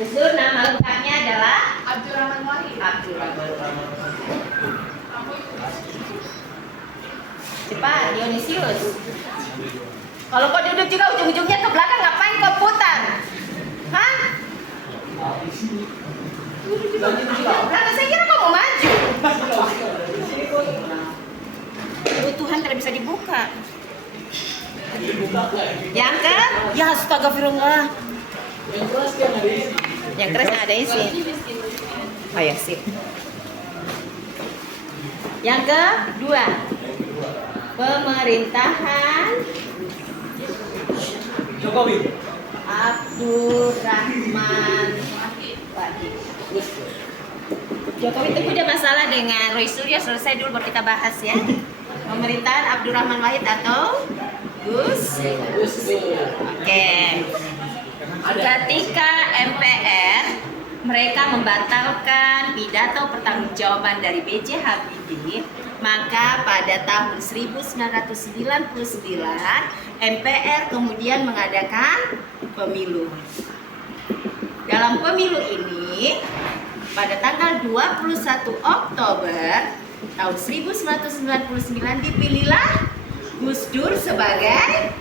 Gus Dur nama lengkapnya adalah Abdurrahman Wahid. Cepat, Dionysius. Kalau kau duduk juga ujung-ujungnya ke belakang, ngapain kau putar? Hah? Duduk juga ujung-ujungnya ke belakang, saya kira kau mau maju. Oh, Tuhan tidak bisa dibuka. Yang ke? Ya astagfirullah. Yang keras ada isi. Oh ya sip. Yang kedua, pemerintahan Jokowi. Abdurrahman Wahid. Jokowi itu punya masalah dengan Roy Suryo, selesai dulu baru kita bahas ya. Pemerintahan Abdurrahman Wahid atau Gus. Oke. Ketika MPR mereka membatalkan pidato pertanggungjawaban dari B.J. Habibie, maka pada tahun 1999 MPR kemudian mengadakan pemilu. Dalam pemilu ini pada tanggal 21 Oktober tahun 1999 dipilihlah Gus Dur sebagai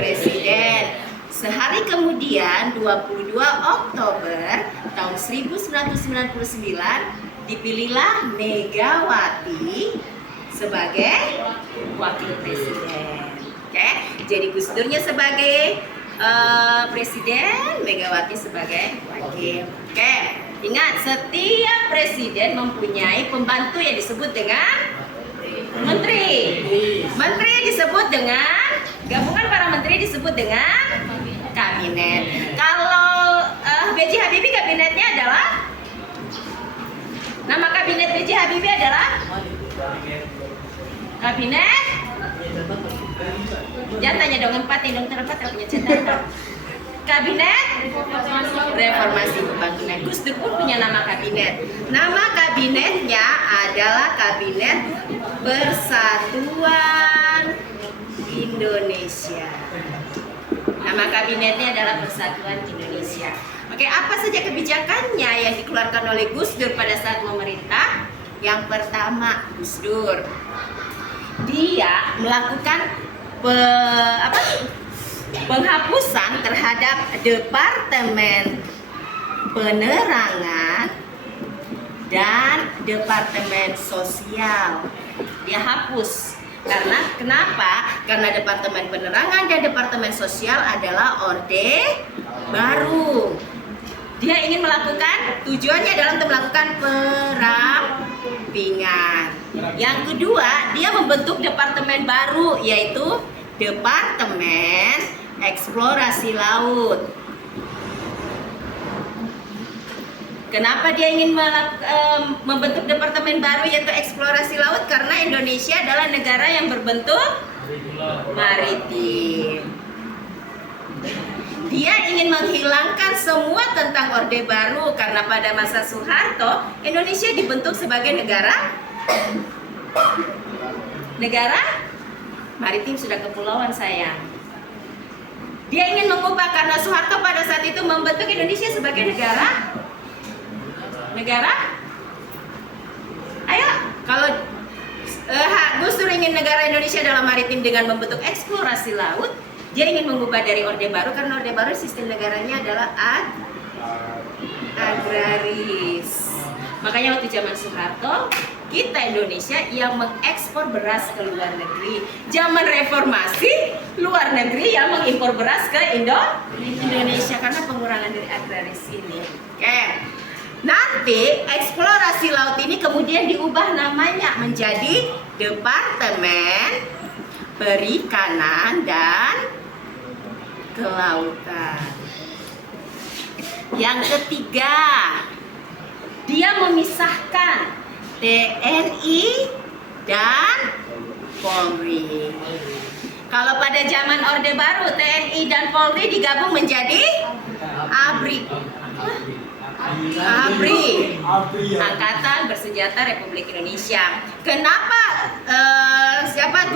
presiden. Sehari kemudian 22 Oktober tahun 1999 dipilihlah Megawati sebagai wakil presiden. Oke, jadi Gus Durnya sebagai presiden, Megawati sebagai wakil. Oke, ingat setiap presiden mempunyai pembantu yang disebut dengan menteri. Menteri disebut dengan gabungan para menteri disebut dengan kabinet. Kalau B.J. Habibie kabinetnya adalah nama kabinet B.J. Habibie adalah kabinet. Jangan tanya dong empatin dong terdapat punya catatan. Kabinet Reformasi Pembangunan. Gus Dur pun punya nama kabinet. Nama kabinetnya adalah Kabinet Persatuan Indonesia. Nama kabinetnya adalah Persatuan Indonesia. Oke, apa saja kebijakannya yang dikeluarkan oleh Gus Dur pada saat memerintah? Yang pertama, Gus Dur dia melakukan penghapusan terhadap Departemen Penerangan dan Departemen Sosial. Dia hapus. Karena kenapa? Karena Departemen Penerangan dan Departemen Sosial adalah orde baru. Dia ingin melakukan, tujuannya adalah untuk melakukan perampingan. Yang kedua, dia membentuk departemen baru, yaitu Departemen Eksplorasi Laut. Kenapa dia ingin membentuk departemen baru yaitu eksplorasi laut? Karena Indonesia adalah negara yang berbentuk maritim. Dia ingin menghilangkan semua tentang orde baru karena pada masa Soeharto Indonesia dibentuk sebagai negara maritim, sudah kepulauan sayang. Dia ingin mengubah karena Soeharto pada saat itu membentuk Indonesia sebagai negara. Ayo, kalau Gus Dur ingin negara Indonesia dalam maritim dengan membentuk eksplorasi laut, dia ingin mengubah dari orde baru karena orde baru sistem negaranya adalah agraris. Makanya waktu zaman Soeharto, kita Indonesia yang mengekspor beras ke luar negeri. Zaman reformasi, luar negeri yang mengimpor beras ke Indonesia karena pengurangan dari agraris ini. Oke. Nanti eksplorasi laut ini kemudian diubah namanya menjadi Departemen Perikanan dan Kelautan. Yang ketiga, dia memisahkan TNI dan Polri. Kalau pada zaman Orde Baru, TNI dan Polri digabung menjadi ABRI. ABRI. Angkatan Bersenjata Republik Indonesia. Kenapa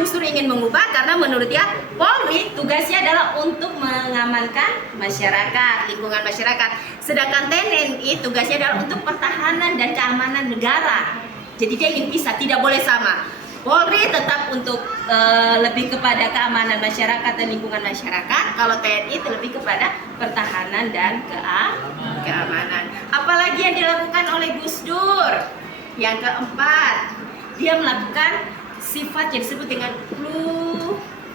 Gus Dur ingin mengubah? Karena menurut dia Polri tugasnya adalah untuk mengamankan masyarakat, lingkungan masyarakat. Sedangkan TNI tugasnya adalah untuk pertahanan dan keamanan negara. Jadi dia ingin pisah, tidak boleh sama. Polri tetap untuk lebih kepada keamanan masyarakat dan lingkungan masyarakat. Kalau TNI itu lebih kepada pertahanan dan keamanan. Apalagi yang dilakukan oleh Gus Dur? Yang keempat, dia melakukan sifat yang disebut dengan pluralisme.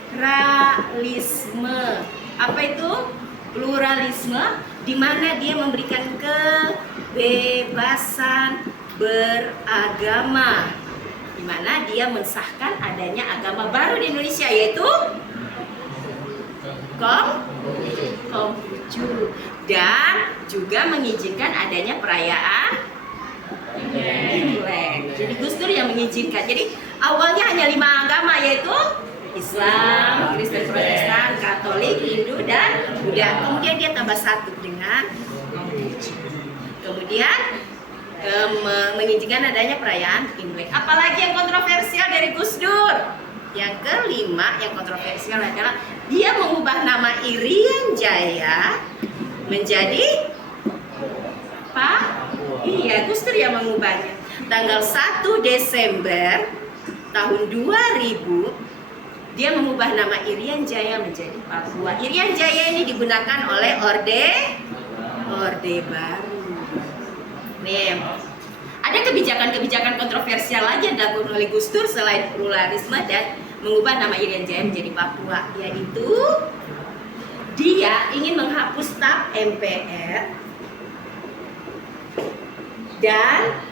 Apa itu pluralisme? Di mana dia memberikan kebebasan beragama, di mana dia mensahkan adanya agama baru di Indonesia, yaitu Konghucu, dan juga mengizinkan adanya perayaan Imlek. Jadi Gus Dur yang mengizinkan. Jadi awalnya hanya 5 agama, yaitu Islam, Kristen, Protestan, Katolik, Hindu, dan Buddha. Kemudian dia tambah satu dengan Konghucu. Kemudian mengizinkan adanya perayaan Imlek. Apalagi yang kontroversial dari Gus Dur? Yang kelima yang kontroversial adalah dia mengubah nama Irian Jaya menjadi Iya, Gus Dur yang mengubahnya. Tanggal 1 Desember tahun 2000 dia mengubah nama Irian Jaya menjadi Papua. Irian Jaya ini digunakan oleh Orde Baru. Nih, ada kebijakan-kebijakan kontroversial lagi yang dilakukan oleh Gus Dur selain pluralisme dan mengubah nama Irian Jaya menjadi Papua, yaitu dia ingin menghapus staf MPR dan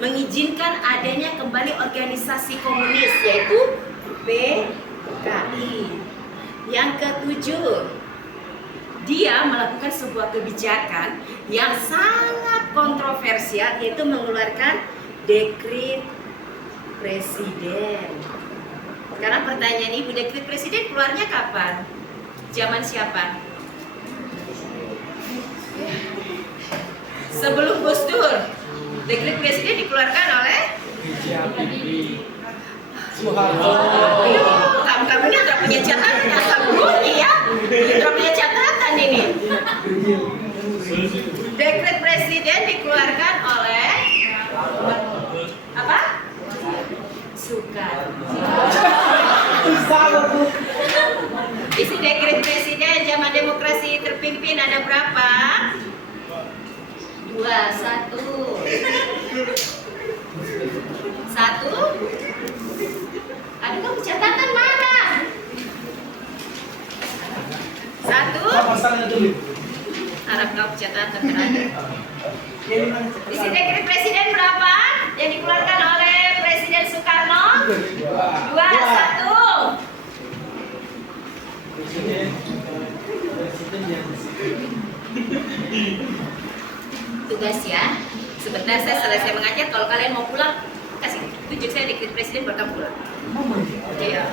mengizinkan adanya kembali organisasi komunis, yaitu PKI. Yang ketujuh, dia melakukan sebuah kebijakan yang sangat kontroversial, yaitu mengeluarkan dekret presiden. Sekarang pertanyaan ibu, dekret presiden keluarnya kapan? Zaman siapa? Sebelum Gus Dur. Dekret presiden dikeluarkan oleh Soeharto. Kamu ini tidak punya catatan, asal bunyi ya. Tidak punya catatan ini. Dekret presiden dikeluarkan oleh apa? Soekarno. Isi dekret presiden zaman demokrasi terpimpin ada berapa? 2, 1. 1. Aduh, kamu catatan mana? 1. Harap kau catatan terakhir. Isi dekret presiden berapa? Yang dikeluarkan oleh Presiden Soekarno? 2, 1. Tugas ya. Sebentar saya selesai mengajar. Kalau kalian mau pulang, kasih tunjuk saya dekret presiden baru kamu pulang. Iya.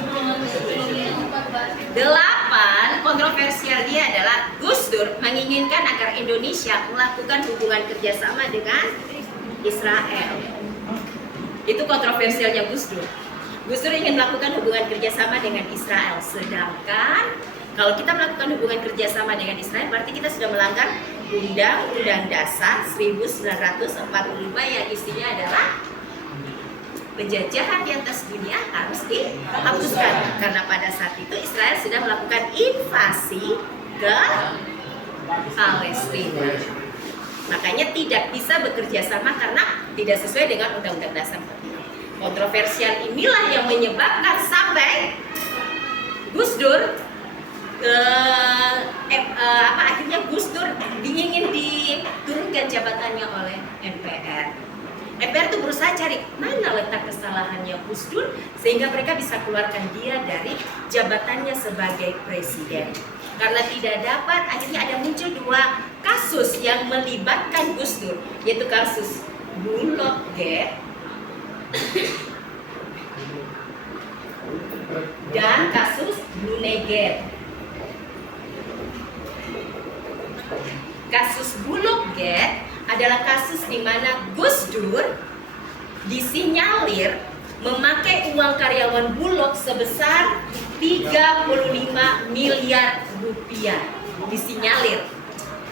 8, kontroversial dia adalah Gus Dur menginginkan agar Indonesia melakukan hubungan kerjasama dengan Israel. Itu kontroversialnya Gus Dur. Gus Dur ingin melakukan hubungan kerjasama dengan Israel. Sedangkan kalau kita melakukan hubungan kerjasama dengan Israel, berarti kita sudah melanggar Undang-Undang Dasar 1945 yang isinya adalah penjajahan di atas dunia harus dihapuskan. Karena pada saat itu Israel sudah melakukan invasi ke Palestina. Makanya tidak bisa bekerja sama karena tidak sesuai dengan Undang-Undang Dasar. Kontroversial inilah yang menyebabkan sampai Gus Dur akhirnya Gus Dur ingin diturunkan jabatannya oleh MPR. MPR itu berusaha cari mana letak kesalahannya Gus Dur sehingga mereka bisa keluarkan dia dari jabatannya sebagai presiden. Karena tidak dapat, akhirnya ada muncul 2 kasus yang melibatkan Gus Dur, yaitu kasus Bulog Gate dan kasus Brunei Gate. Kasus Bulog Gate adalah kasus di mana Gus Dur disinyalir memakai uang karyawan Bulog sebesar 35 miliar rupiah. Disinyalir.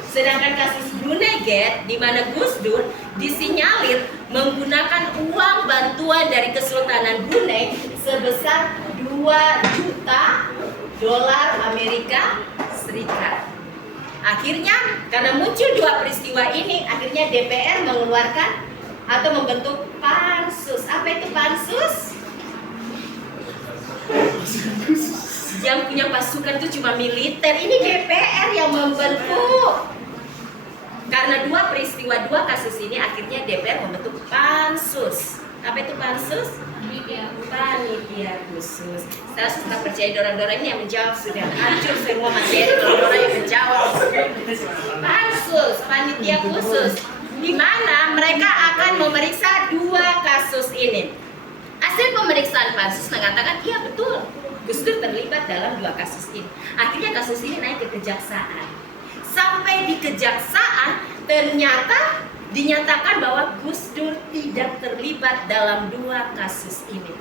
Sedangkan kasus Brunei Gate di mana Gus Dur disinyalir menggunakan uang bantuan dari Kesultanan Brunei sebesar 2 juta dolar Amerika Serikat. Akhirnya karena muncul dua peristiwa ini, akhirnya DPR mengeluarkan atau membentuk pansus. Apa itu pansus? Yang punya pasukan itu cuma militer. Ini DPR yang membentuk. Karena dua peristiwa, dua kasus ini, akhirnya DPR membentuk pansus. Apa itu pansus? Panitia khusus. Saya suka percaya dorang-dorang ini yang menjawab, sudah hancur semua materi dorang-dorang yang menjawab. Pansus, panitia khusus, di mana mereka akan memeriksa dua kasus ini. Hasil pemeriksaan pansus mengatakan iya betul, Gus Dur terlibat dalam dua kasus ini. Akhirnya kasus ini naik ke kejaksaan. Sampai di kejaksaan ternyata dinyatakan bahwa Gus Dur tidak terlibat dalam dua kasus ini.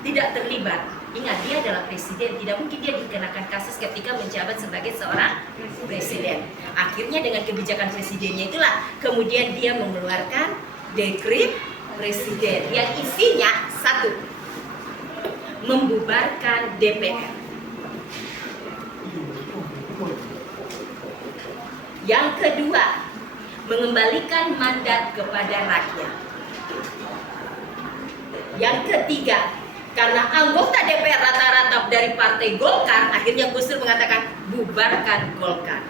Tidak terlibat. Ingat, dia adalah presiden. Tidak mungkin dia dikenakan kasus ketika menjabat sebagai seorang presiden. Akhirnya dengan kebijakan presidennya itulah kemudian dia mengeluarkan dekret presiden yang isinya satu, membubarkan DPR. Yang kedua, mengembalikan mandat kepada rakyat. Yang ketiga, karena anggota DPR rata-rata dari Partai Golkar, akhirnya Gus Dur mengatakan bubarkan Golkar.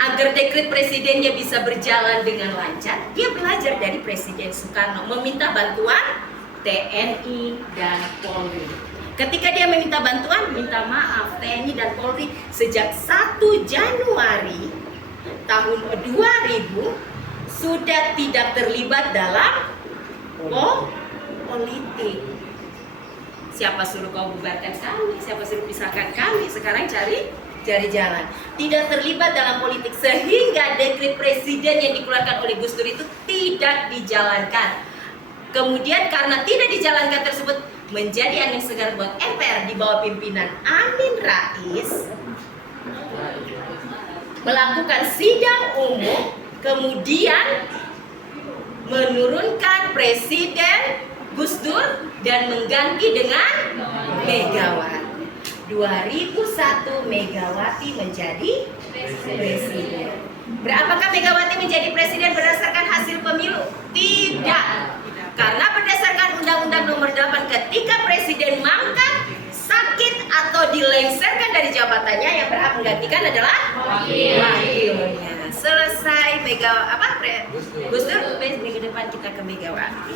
Agar dekret presidennya bisa berjalan dengan lancar, dia belajar dari Presiden Soekarno, meminta bantuan TNI dan Polri. Ketika dia meminta bantuan, minta maaf, TNI dan Polri sejak 1 Januari tahun 2000 sudah tidak terlibat dalam politik. Siapa suruh kau bubarkan kami? Siapa suruh pisahkan kami? Sekarang cari jalan. Tidak terlibat dalam politik, sehingga dekret presiden yang dikeluarkan oleh Gus Dur itu tidak dijalankan. Kemudian karena tidak dijalankan tersebut, menjadi angin segar buat MPR di bawah pimpinan Amin Rais melakukan sidang umum, kemudian menurunkan Presiden Gus Dur dan mengganti dengan Megawati. 2001 Megawati menjadi presiden. Apakah Megawati menjadi presiden berdasarkan hasil pemilu? Tidak. Karena berdasarkan Undang-Undang Nomor 8, ketika presiden mangkat, sakit atau dilengsarkan dari jabatannya, yang berhak menggantikan adalah wakilnya. Selesai Gus Dur, minggu depan kita ke Megawati.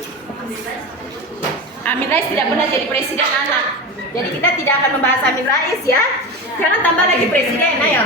Amin Rais tidak pernah jadi presiden, anak. Jadi kita tidak akan membahas Amin Rais ya. Jangan tambah lagi presiden, ayo.